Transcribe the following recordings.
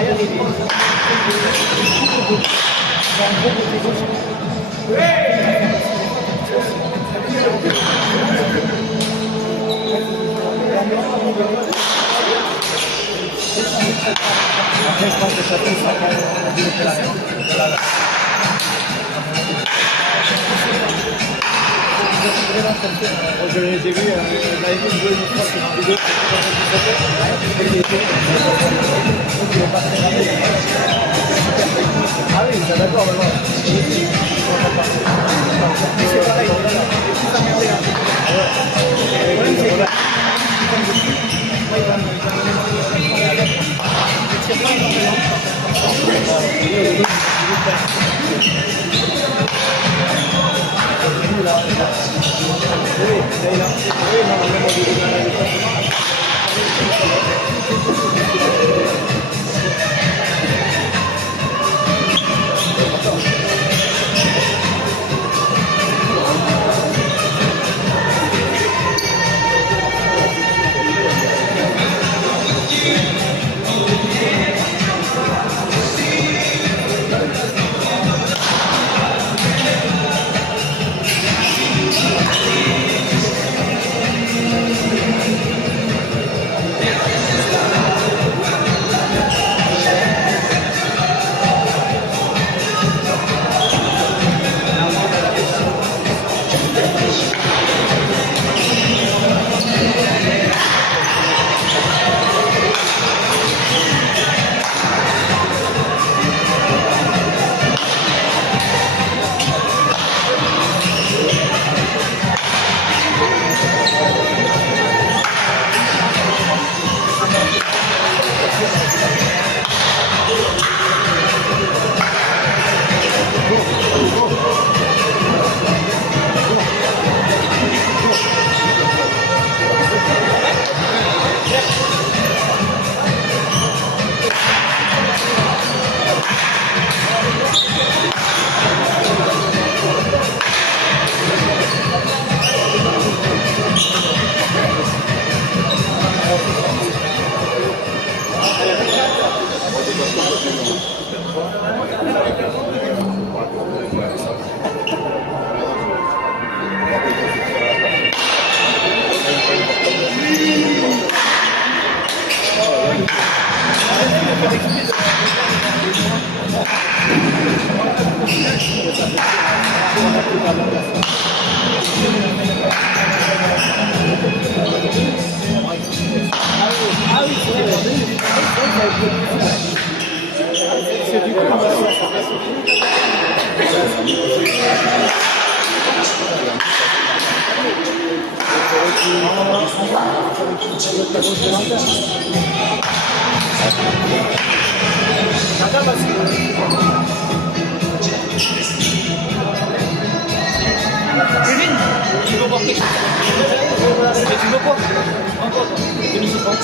Après, je pense que chacun sera je l'ai vu, j'avais vu une jouer une fois sur un vidéo. Ah oui, d'accord, c'est pareil, Kevin, tu veux voir quelque chose? Mais tu veux quoi? Encore demi-seconde.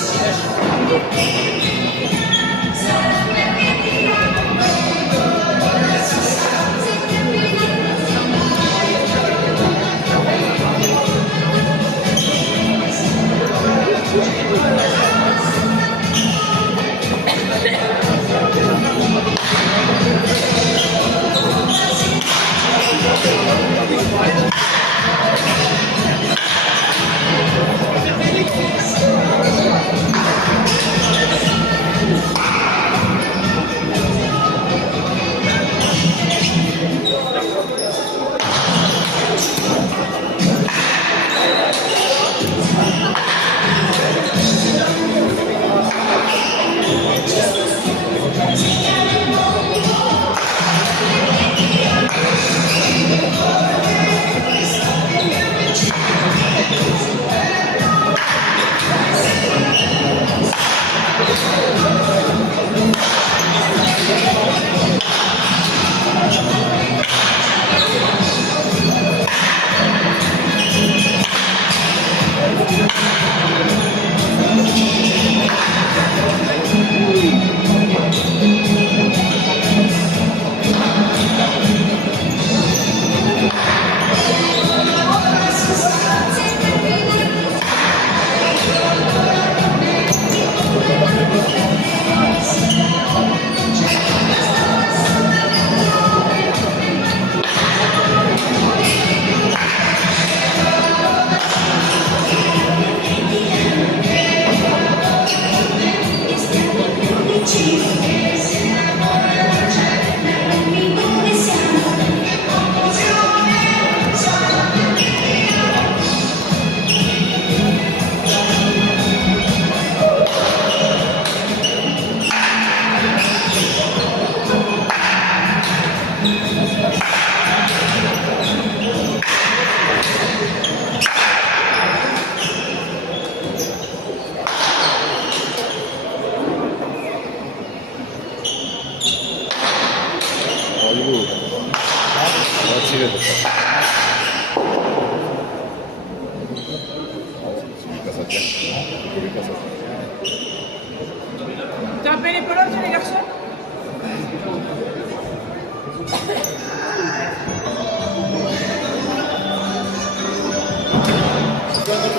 enveloppe, les garçons?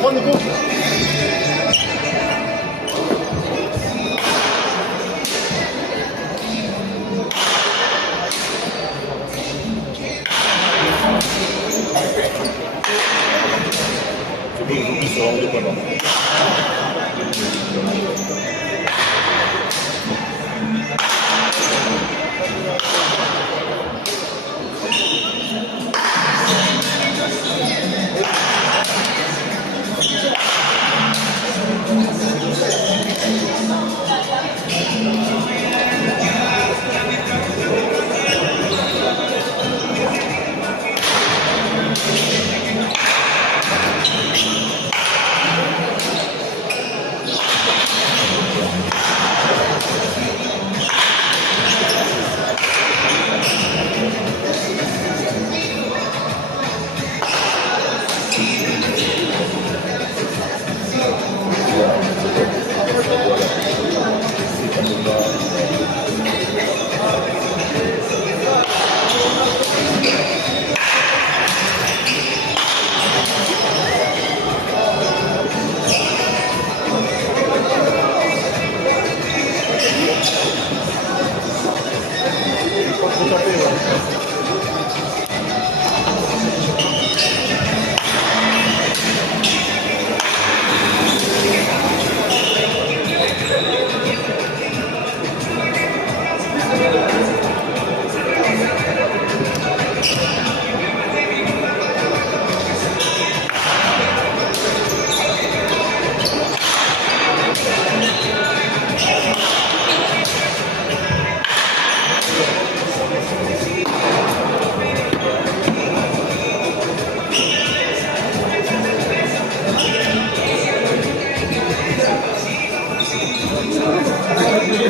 Prends le coup. J'oublie sur un de points.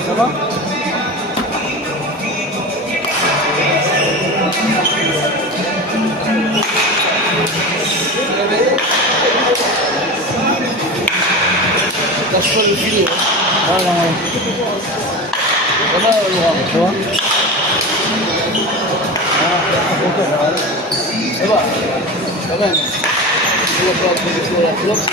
Ça va? Lâche pas le filet. Ah non, ouais. Ça va, Laurent, tu vois? Ça va, quand même. Tu vas pas prendre sur la flotte.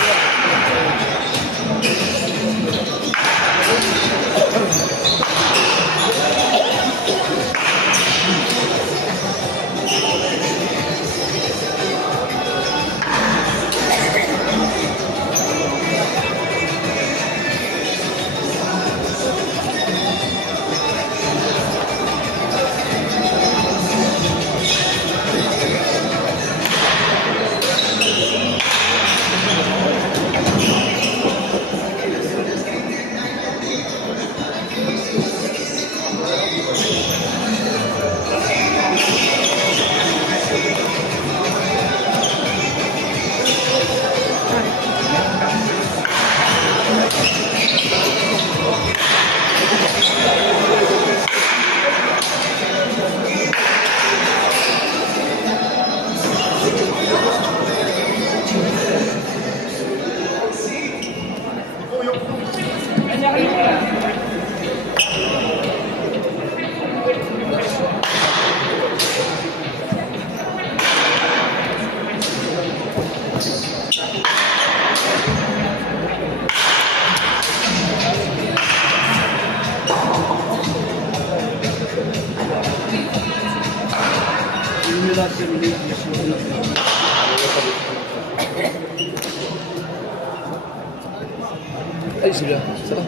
Allez, c'est bien, ça va.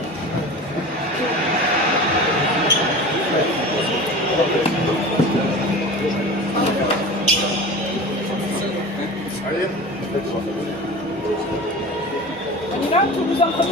Allez, On y va, tout vous en premier?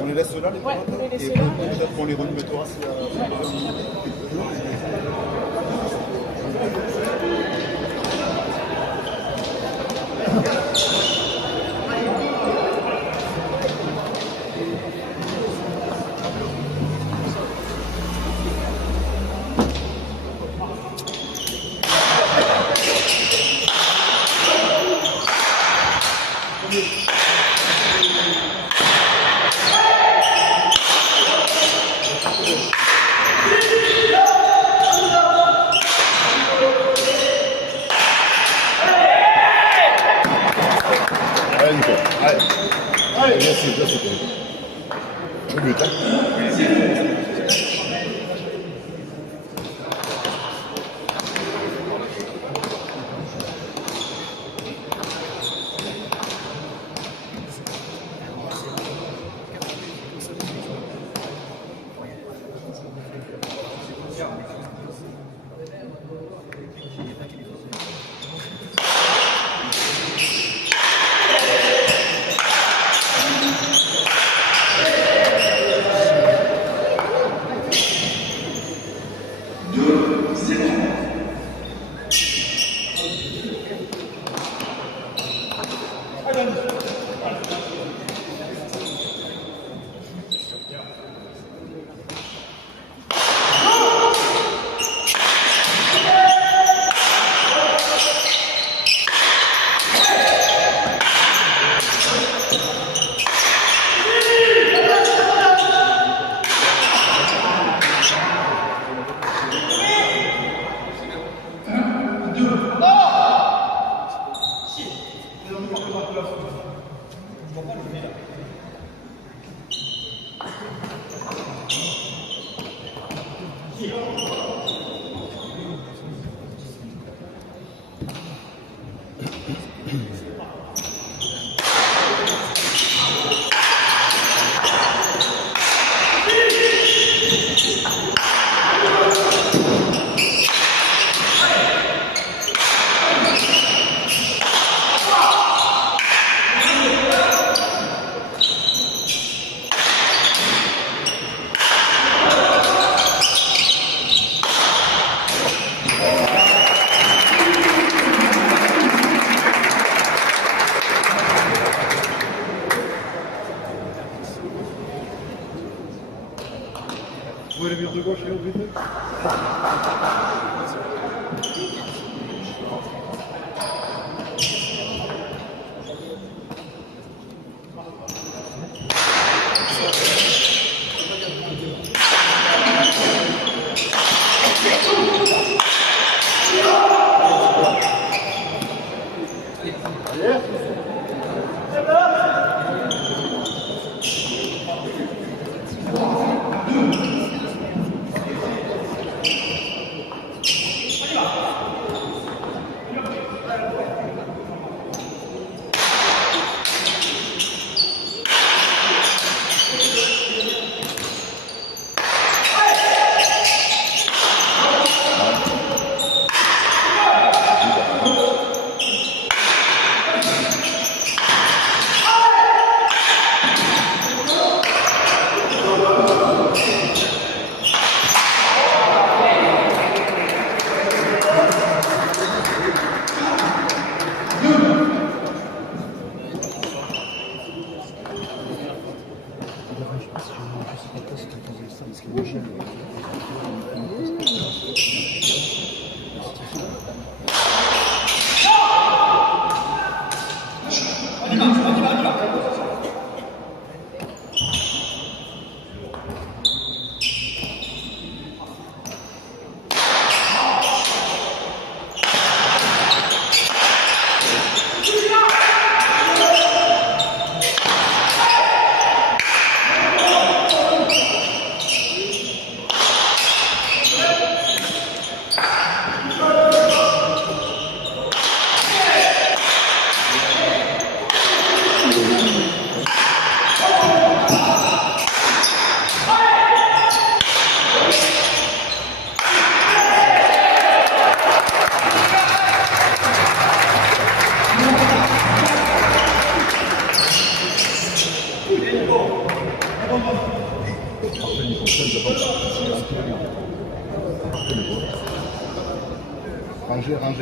On les laisse là, les Ouais, on les laisse et là. peut-être qu'on les remettra si Allez, Nico, allez. Allez, merci, merci. Le but, hein. Vous voulez le mur de gauche et au but?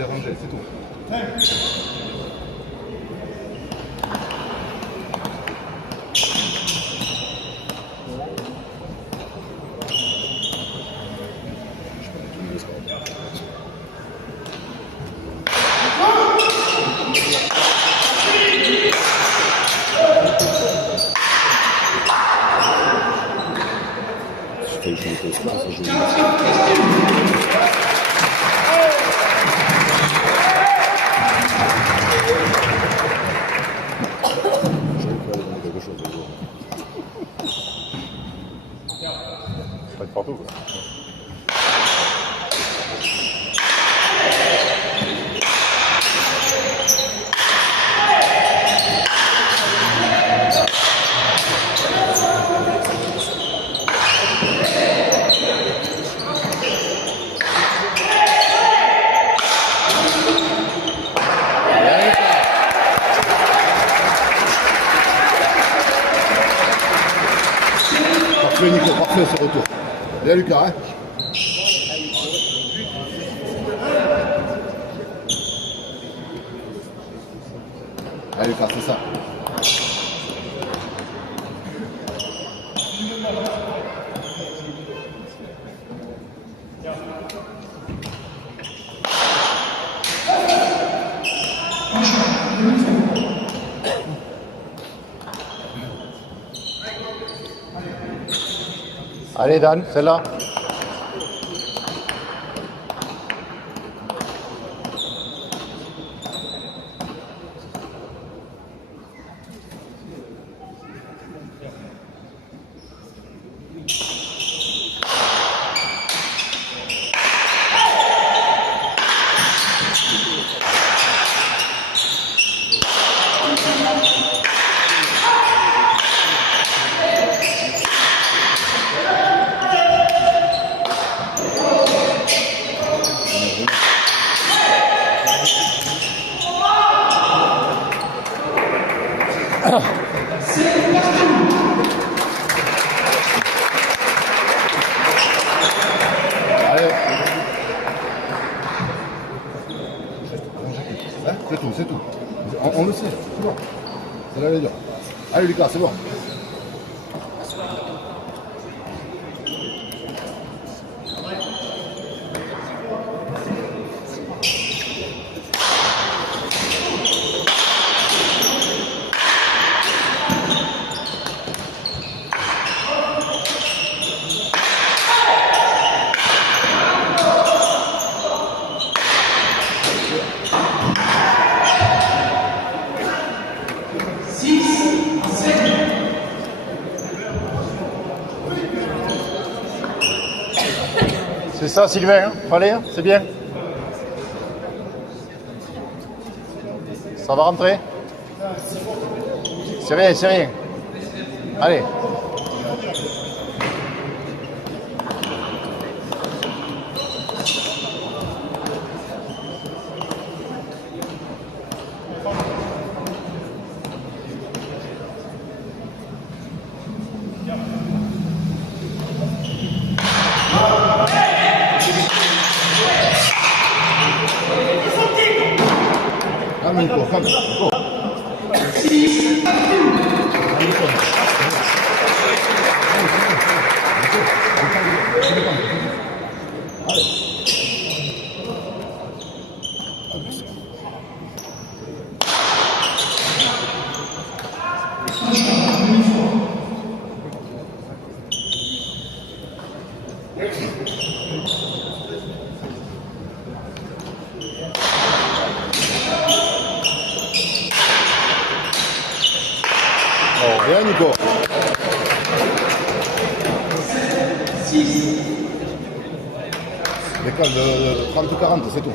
Ranger, c'est tout. Pas de partout, quoi. Parfait Nico, parfait ce retour. Et là Lucas, hein. Allez Lucas, c'est ça. Allez Dan, celle-là. Allez. Hein, c'est tout, c'est tout. On le sait, c'est bon. C'est là les deux. Allez Lucas, c'est bon. C'est ça Sylvain, hein? Allez, hein, c'est bien. Ça va rentrer? C'est rien, c'est rien. Allez. Calme Nico, calme. Nico. Calme, Nico. Bien, Nico. L'école de 30-40, c'est tout.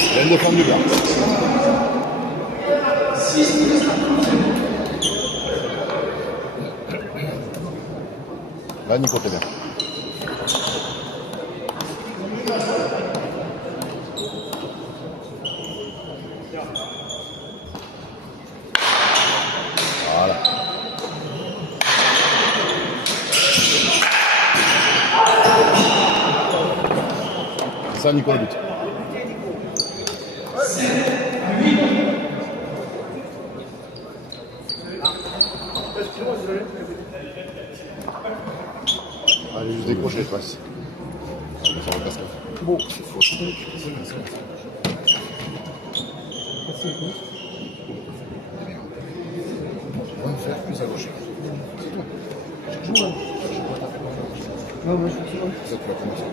Il y a une défendu là. Là, Nico, t'es bien. Voilà. C'est ça, Nico, le but. Allez, juste décrocher, je passe. On va faire le casque. Bon. On va faire plus à gauche. C'est tout. Non, moi je suis sûr. Ça, tu vas commencer.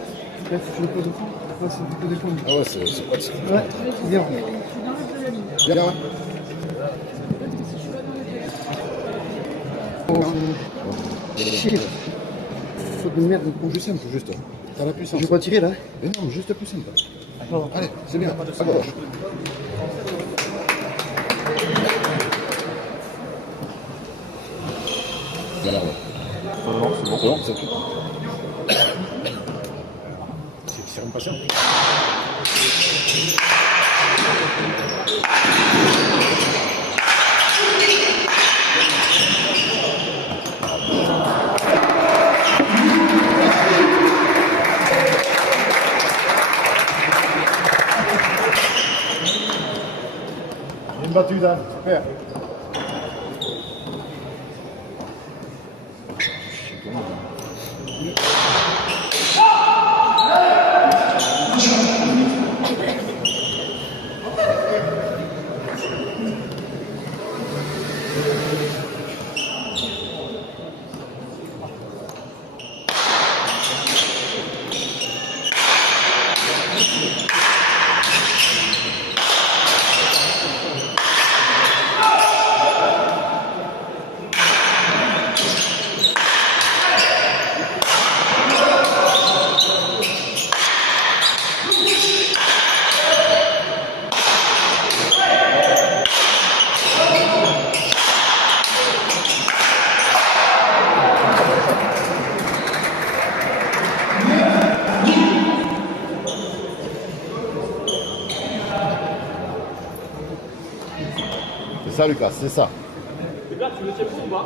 Là, si tu le poses au fond, là, c'est plutôt des points. Ah ouais, c'est pas de ça. Ouais, bien. Bien, ouais. Chier. Faute de merde. Juste simple, juste. T'as la puissance. Je vais pas tirer là. Mais non, juste plus simple. Pardon. Allez, c'est bien. À gauche. Voilà, ouais. Non, c'est bon. C'est bon, c'est tout. C'est un patient. Bien battu, Dan. Super. C'est ça, Lucas, c'est ça. Lucas, tu le sais pour ou pas?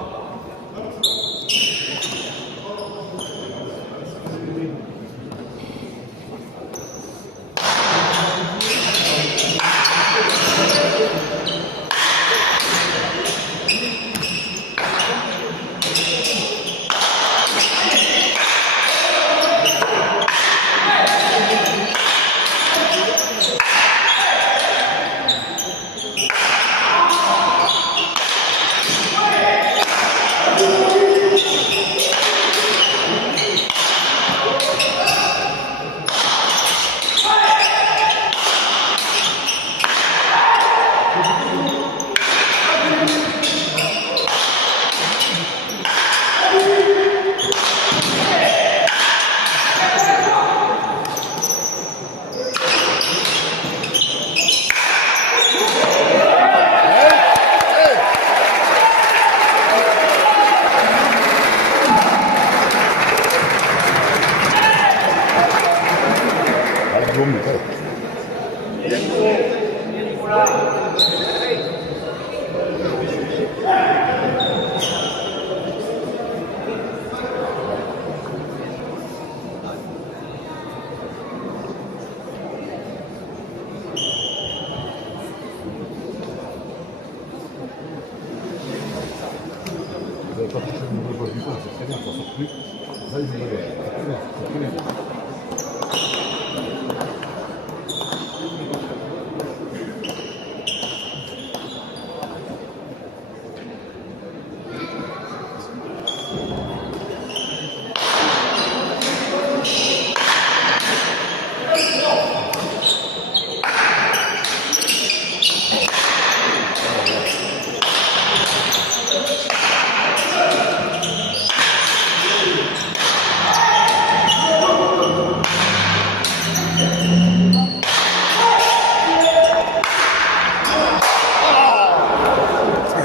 좋습니까? Vous n'avez pas touché le nouveau du tout, c'est très bien, ça sort plus. Là, il me lève. C'est très bien.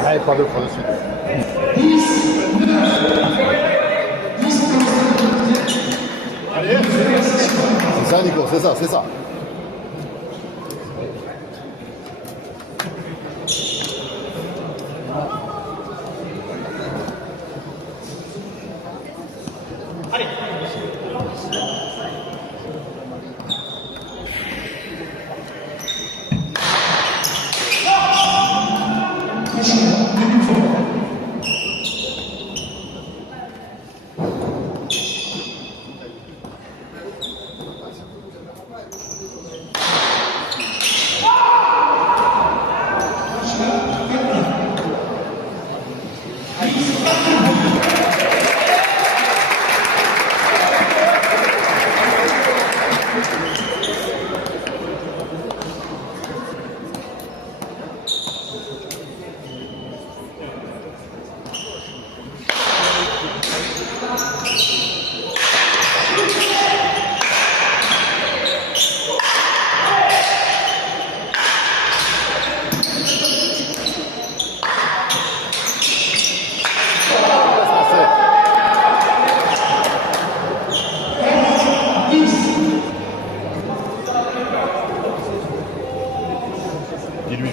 Allez, pas deux fois de suite. C'est ça, Nico, c'est ça, c'est ça. Dis-lui.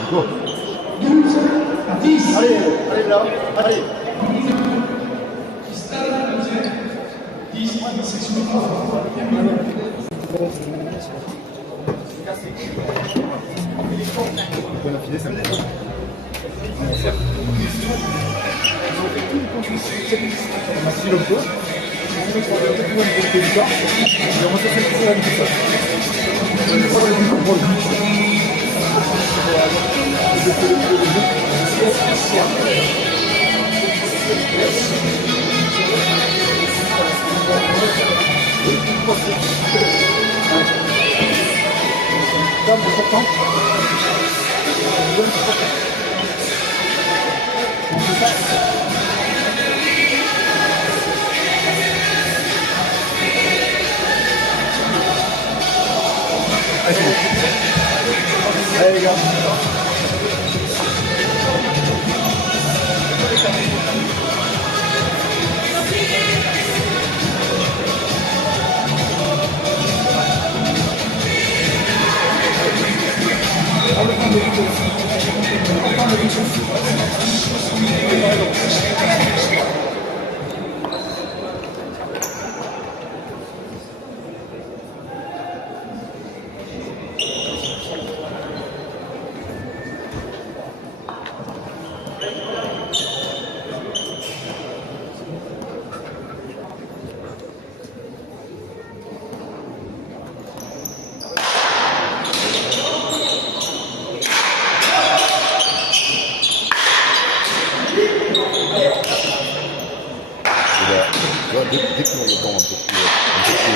Nico. Allez, allez là, allez. On a filé ça. On a filé le pot. Allez les gars.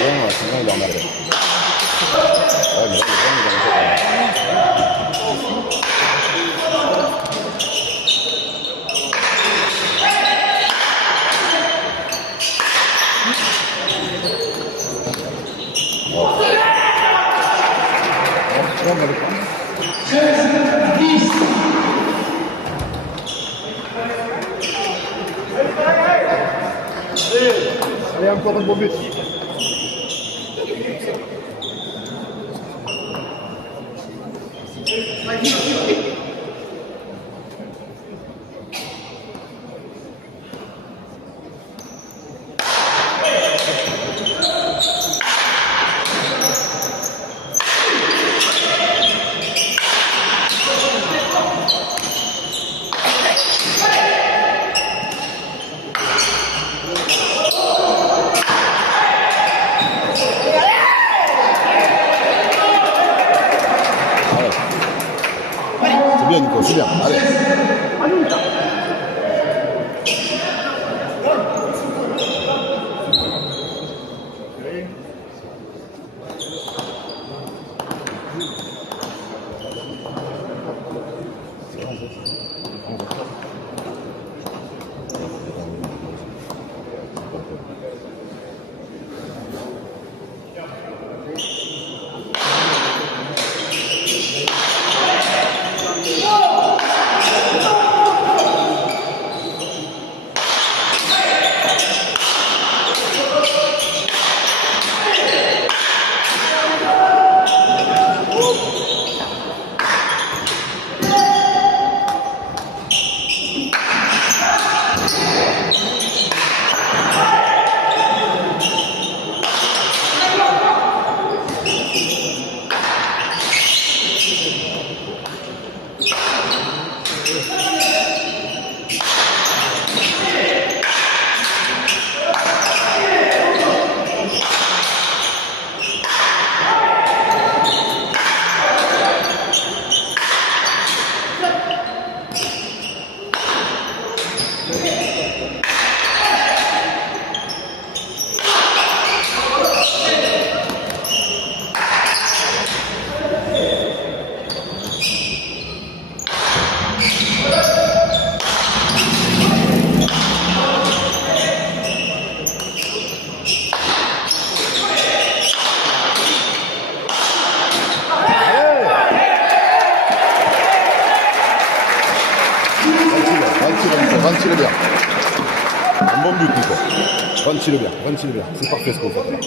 Sylvain, il est en arrêt. Ouais, mais là, il est dans Allez, encore un beau but. C'est bien, Nico, c'est bien. Allez. Ventile bien. Un bon but, Nico. Ventile bien, ventile bien. C'est parfait ce que vous faites là.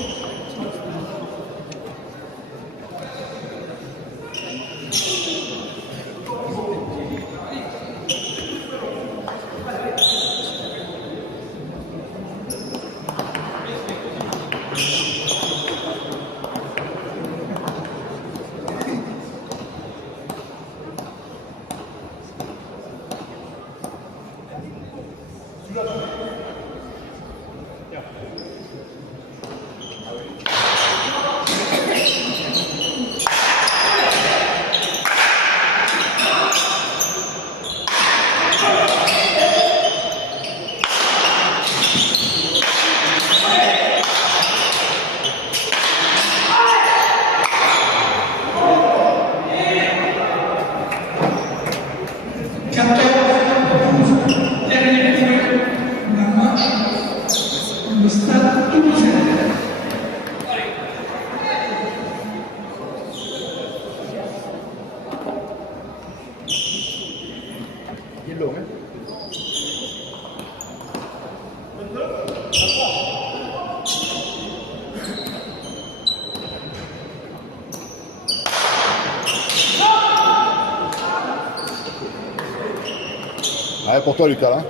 Allez, pour toi, Lucas, là.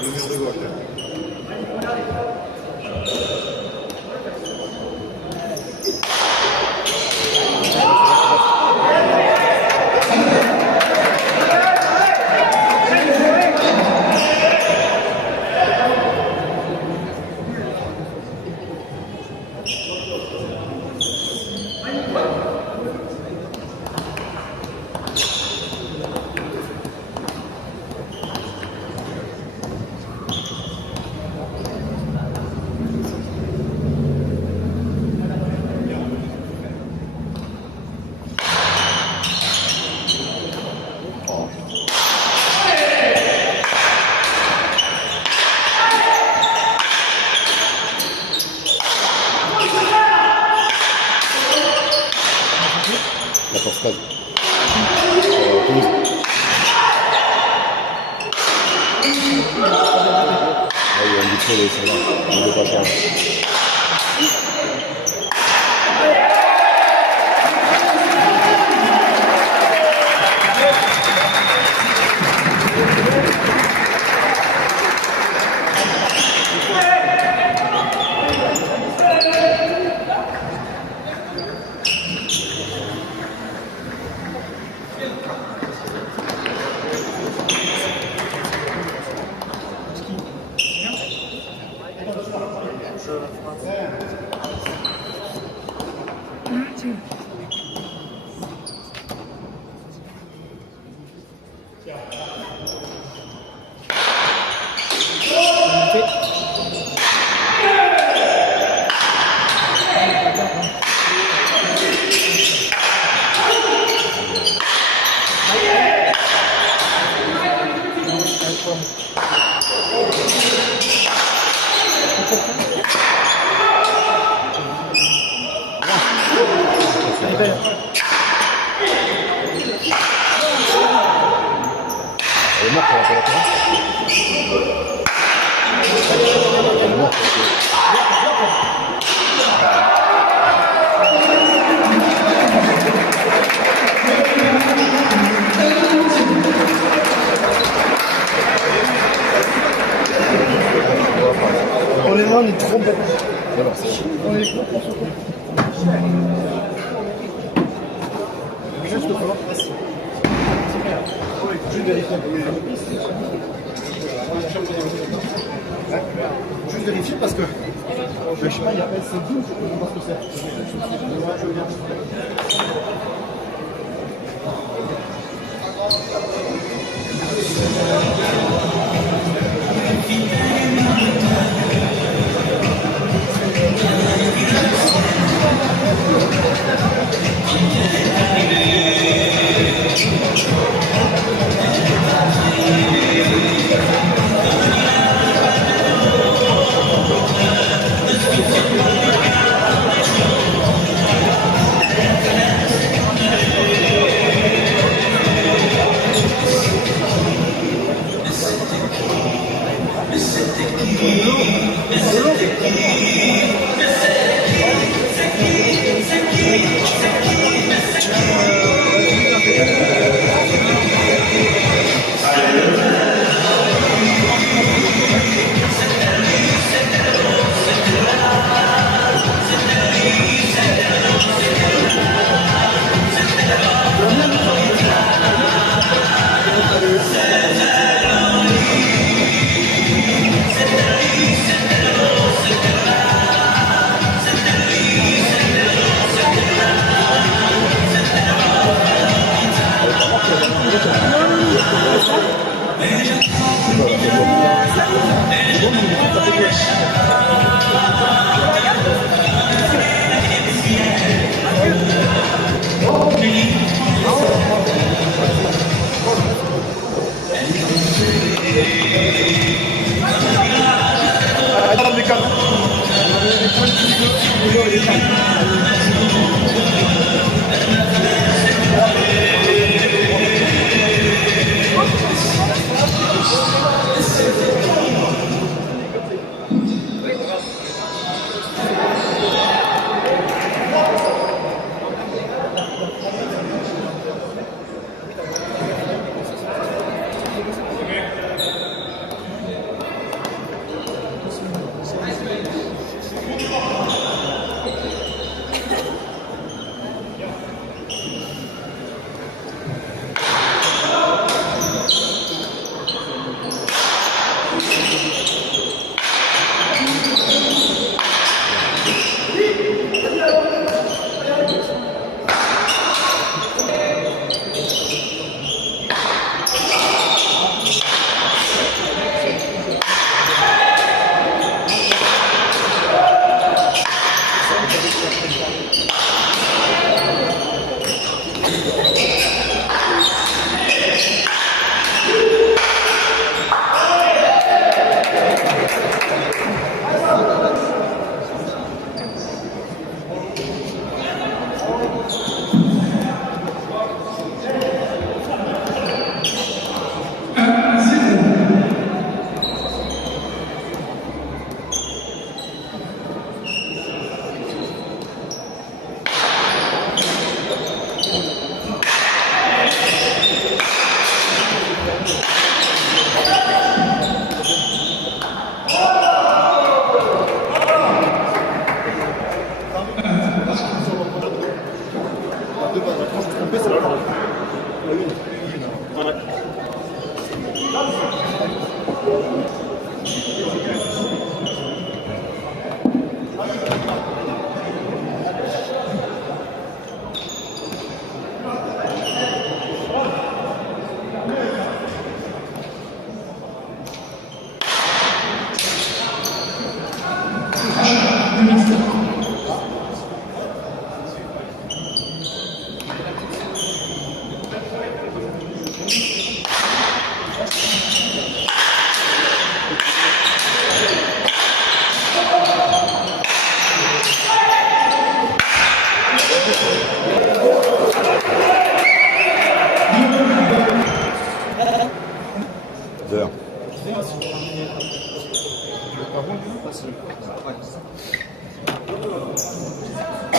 Le mur de gauche. Elle est morte pour la collatéral. Elle est morte. Honnêtement, on est trop bête. Voilà, c'est On est trop juste pour voir. Juste vérifier. Juste vérifier parce que le chemin il appelle c'est doux, je ne sais pas ce que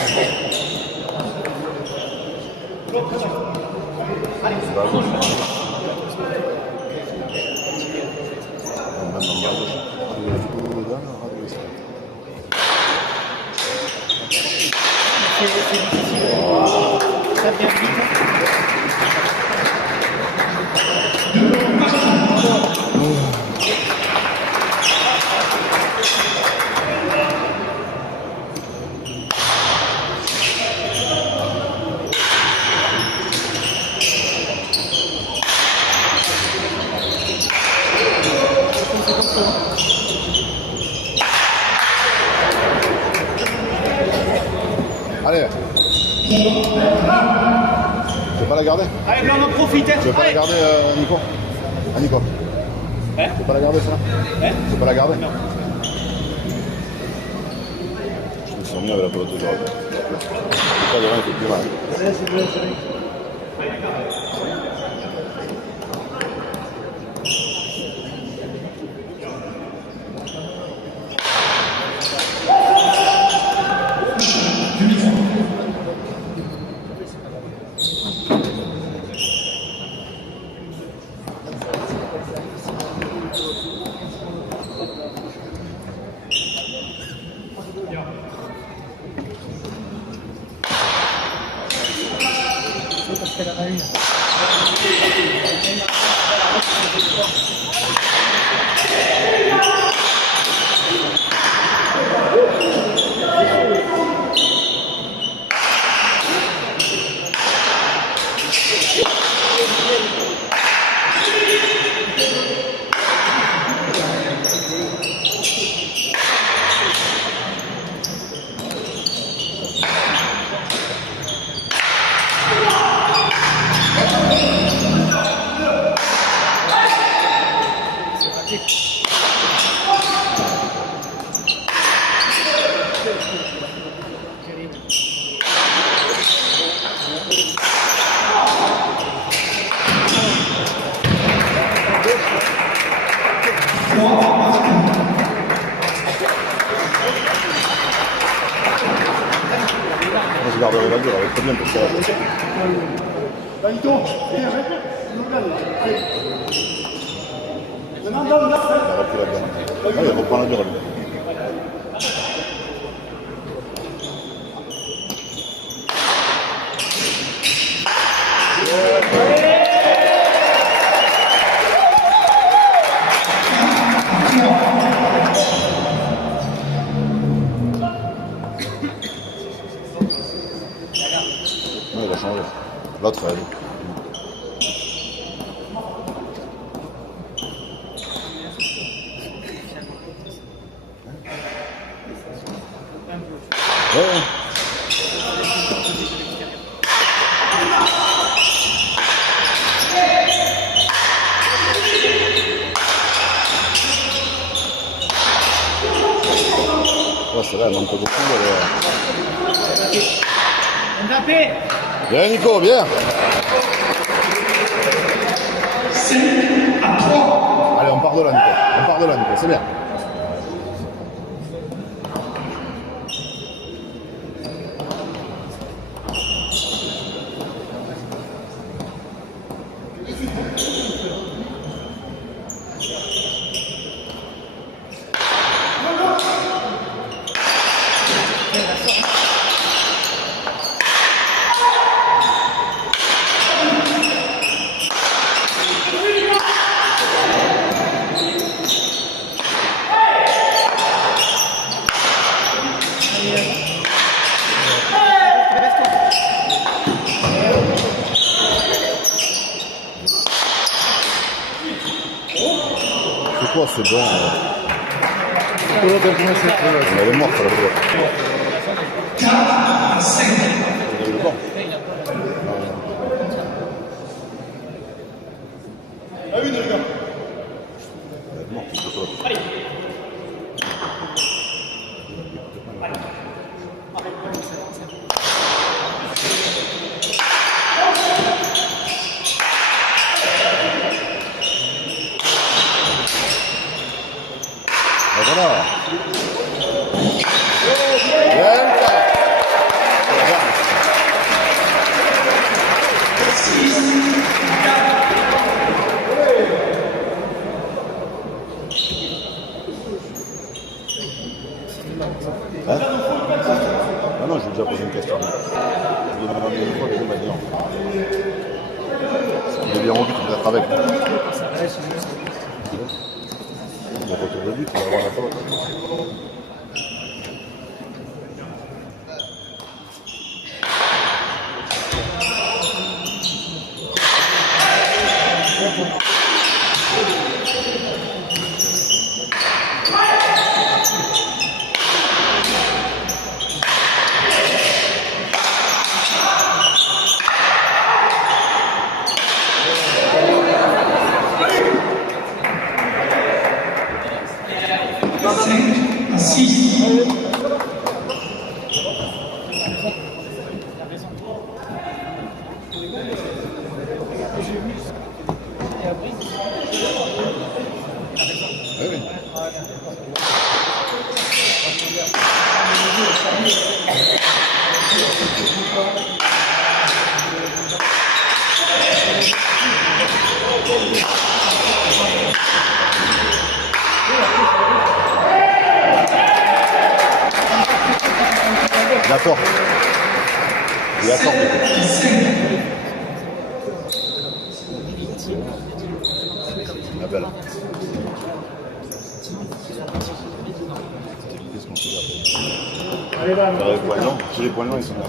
C'est à gauche. Maintenant, à gauche. C'est difficile. Ça vient vite. Allez. Tu veux pas la garder? Allez, on en profite. Tu veux pas la garder, Nico? Ah, Nico. Hein? Tu veux pas la garder, ça? Hein? Tu veux pas la garder? Non. Je me sens mieux avec la pelote de drogue. Pas de rien, il fait plus mal. Moi, je garderai la gueule, elle est très bien pour ça. Il a repris la gamme. Ah, il reprend la gueule. Non, il a changé. L'autre, elle. Ouais. Ouais, c'est vrai, elle manque beaucoup. Mbappé. Bien, Nico, bien. Allez, on part de là, Nico. On part de là, Nico, c'est bien. C'est quoi, c'est bon. Elle est morte, la droite. Vous avez le banc. Elle est morte, c'est pas là. Et voilà. Bien, ça. Ah non, je lui ai déjà posé une question. Je lui ai demandé une fois, il m'a dit non. Il est bien rendu peut-être avec. Mon retour de but, il va avoir la faute. Oui, oui. Il a tort. Il a tort. La belle. Qu'est-ce qu'on fait Allez, là. là? Les points longs, si les points longs, ils sont bien.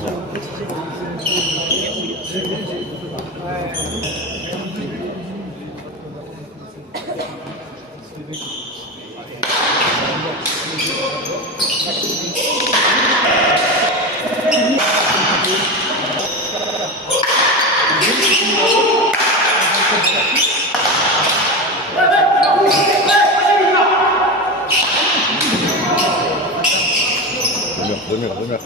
Deux mètres.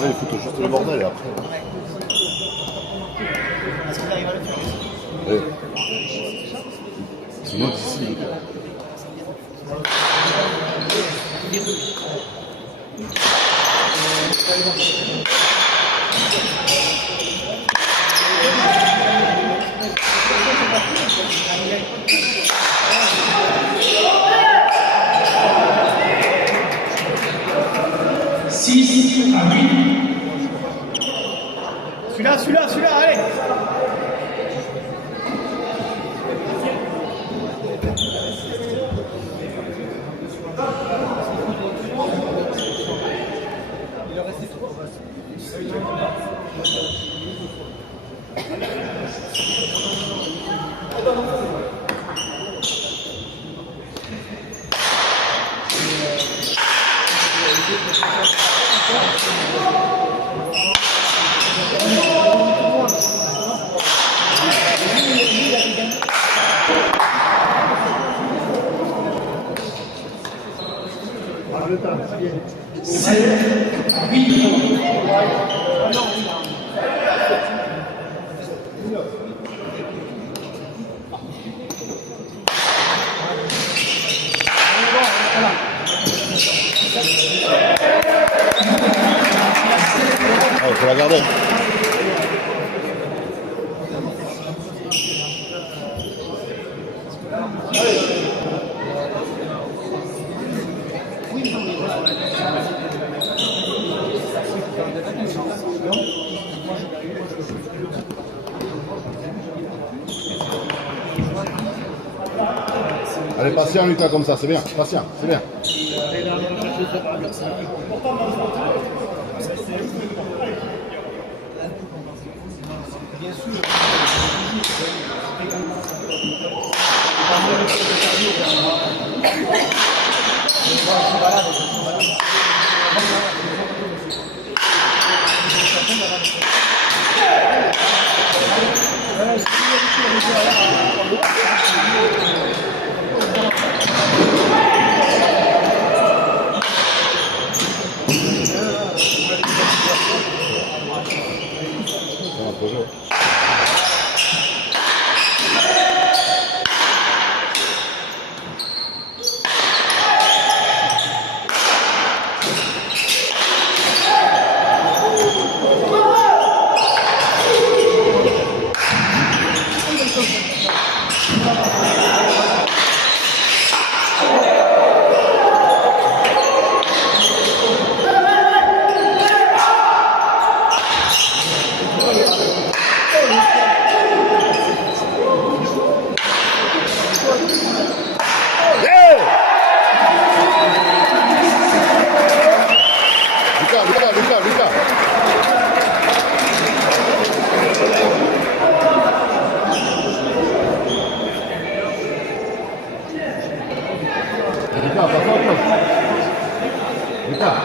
Ouais, il faut juste le bordel et après. Ouais. Sinon, d'ici. Celui-là, allez. Ah, il faut la garder. Allez, patient, Lucas, comme ça, c'est bien. Patient, c'est bien. Lucas, passe à autre chose. Lucas.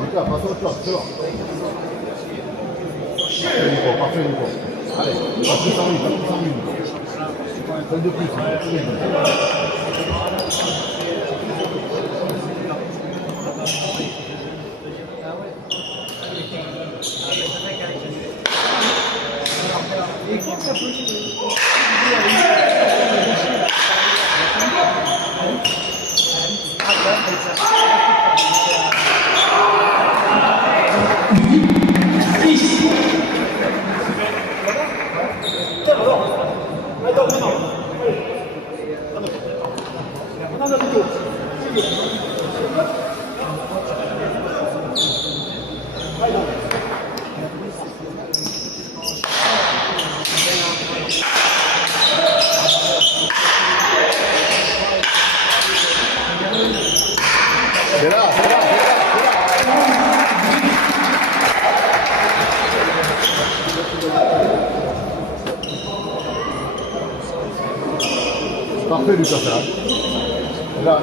Lucas, passe à autre chose, c'est bon. Parfait, Nico. Allez, pas plus en ligne, pas plus en ligne. Un de plus, C'est là, c'est là, c'est là. Parfait, Lucas, c'est là. C'est là.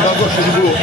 À gauche, c'est du boulot.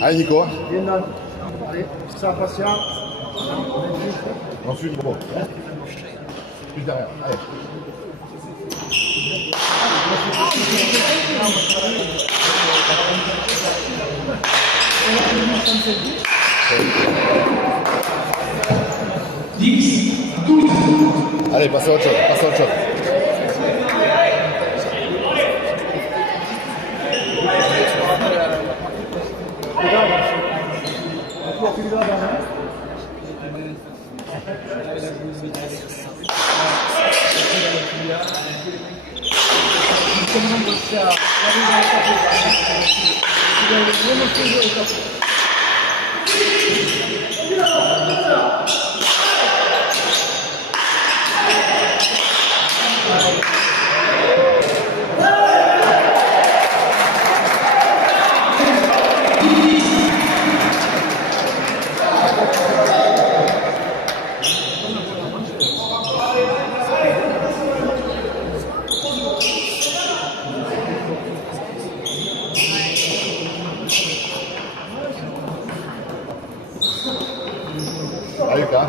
Allez Nico. Bien dans. Allez, ça patient. Ensuite, bon. Plus derrière. Allez. Allez, passe à autre chose. Passe à autre chose. Allez, Lucas.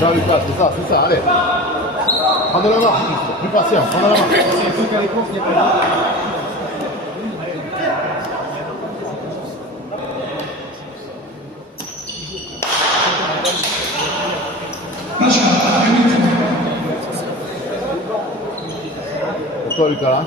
Ça, Lucas, c'est ça, allez. Prends de la main, plus patient, prends de la main. Pour toi, Lucas, là.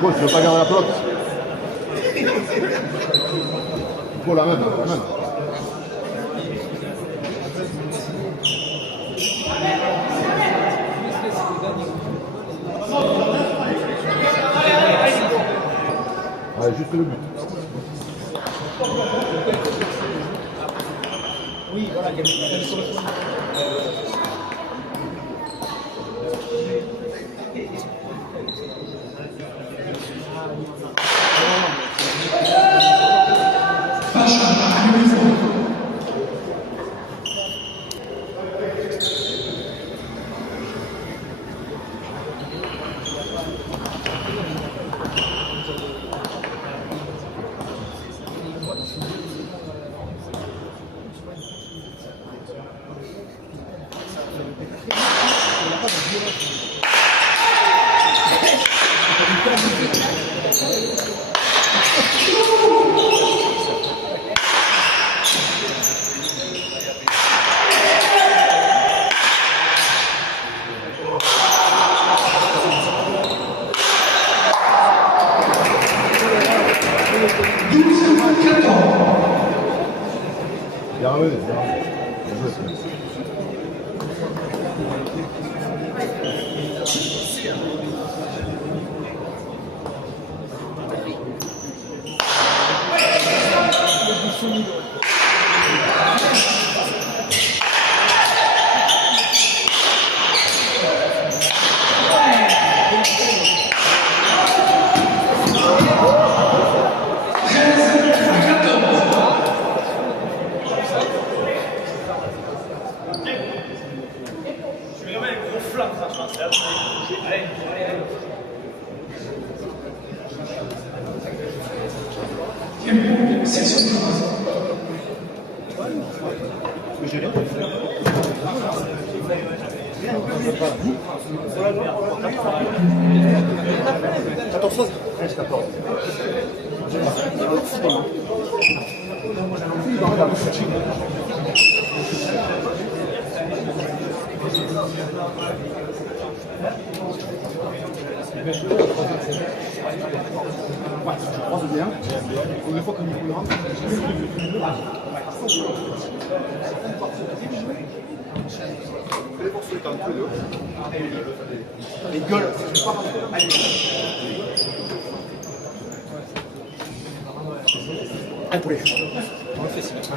Pourquoi tu veux pas garder la pelote? Pourquoi la même, la même. Allez, juste le but. Oui, voilà, il y a une solution. Bien ramené, bien ramené. Bien joué. Les gueules. Un poulet. On le fait si maintenant.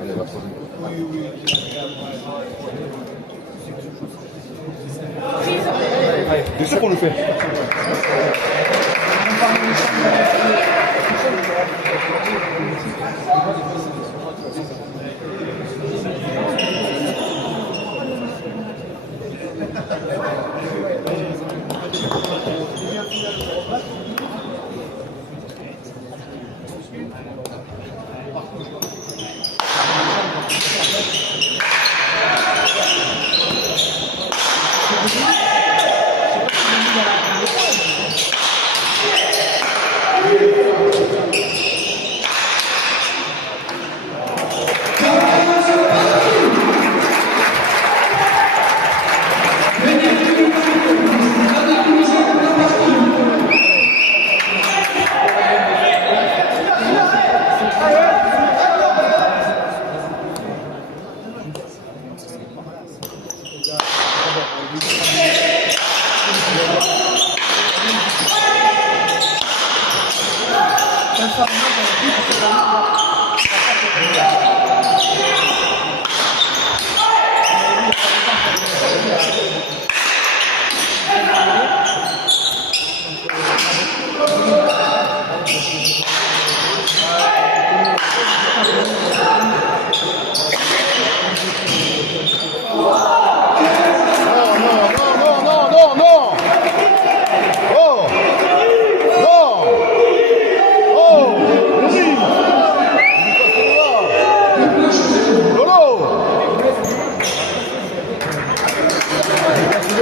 Allez, la troisième. C'est sûr qu'on le fait.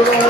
Lolo